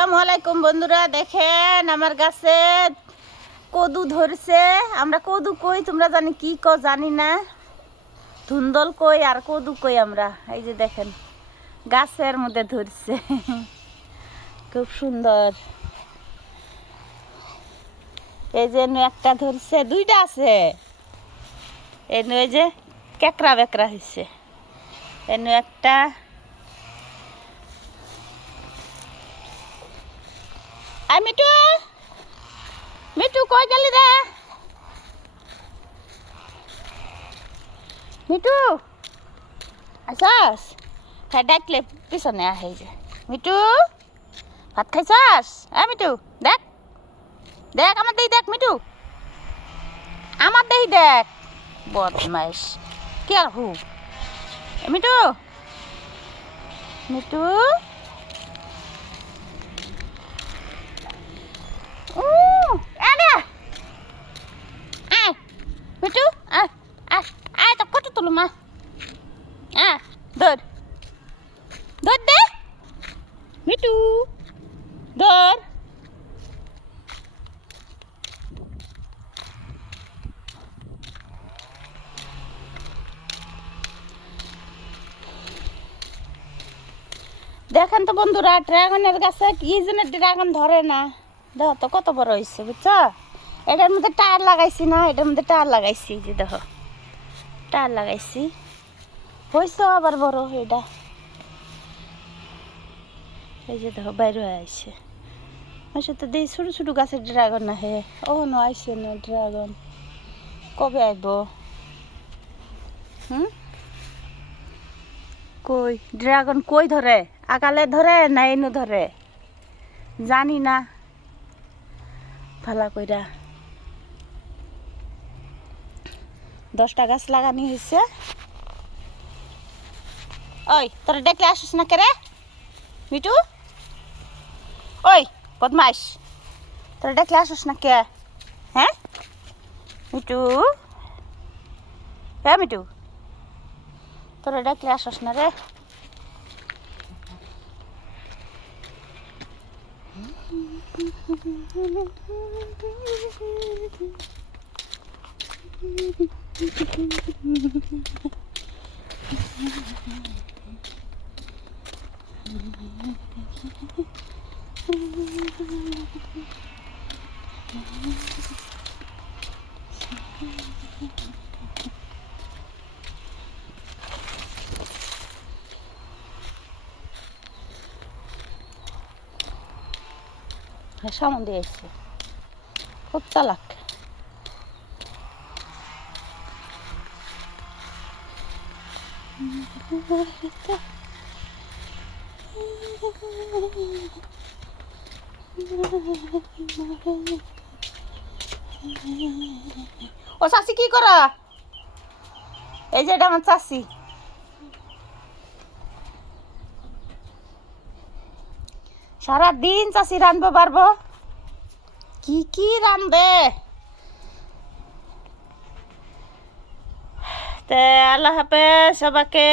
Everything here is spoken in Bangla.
আসসালামু আলাইকুম বন্ধুরা, দেখেন আমার গাছে কদু ধরছে। আমরা কদু কই, তোমরা জানি কি জানি না। ধুন্দল কই আর কদু কই আমরা। এই যে দেখেন গাছের মধ্যে ধরছে খুব সুন্দর। এই যে একটা ধরছে, দুইটা আছে। এই যে কেকড়া বেকড়া হয়েছে। এনে একটা মিঠু, মিঠু কই গেলি রে? মিঠু আইসাস? হ্যাঁ ডাকলে পিছনে আহে। যে মিঠু ভাত খাইছাস? হ্যাঁ মিঠু দেখ, দেখ আমার দেই, দেখ মিঠু আমার দেই, দেখ বদমাইশ কি আর হু। মিঠু, মিঠু মিঠু আয় তো কত তুলো মা। ধর ধর দে মিঠু, ধর। দেখেন তো বন্ধুরা, ড্রাগনের গাছে কি জন্য ড্রাগন ধরে না। দেখো তো কত বড় হয়েছে, বুঝছো? এটার মধ্যে টায়ার লাগাইছি না, এটার মধ্যে টায়ার লাগাইছি। যে দেখো টায়ার লাগাইছি, হয়েছে আবার বড় এটা। এই যে দেখো বাইরে আইছে। আসলে তো দেই ছোট ছোট গাছের ড্রাগন না হে। ও না আইসে না ড্রাগন, কবে আইব? কই ড্রাগন কই ধরে? আকালে ধরে না এনু ধরে জানি না ভালা কইরা। 10টা গাছ লাগানি হয়েছে। ওই তোরা দেখলে আসিস না কেরে মিঠু? ওই বদমাইশ, তোরা দেখলে আসিস না কে? হ্যাঁ মিঠু, হ্যাঁ মিঠু তোরা দেখলে আসিস না রে? সামন দিয়ে এসছে, খুব চালাক। ও চাষি কি করা? এই যে এটা আমার চাষি। সারাদিন চাষি রাঁধবো পারবো, কি কি রাঁধবে। তে আল্লাহ হাফেজ সবাইকে।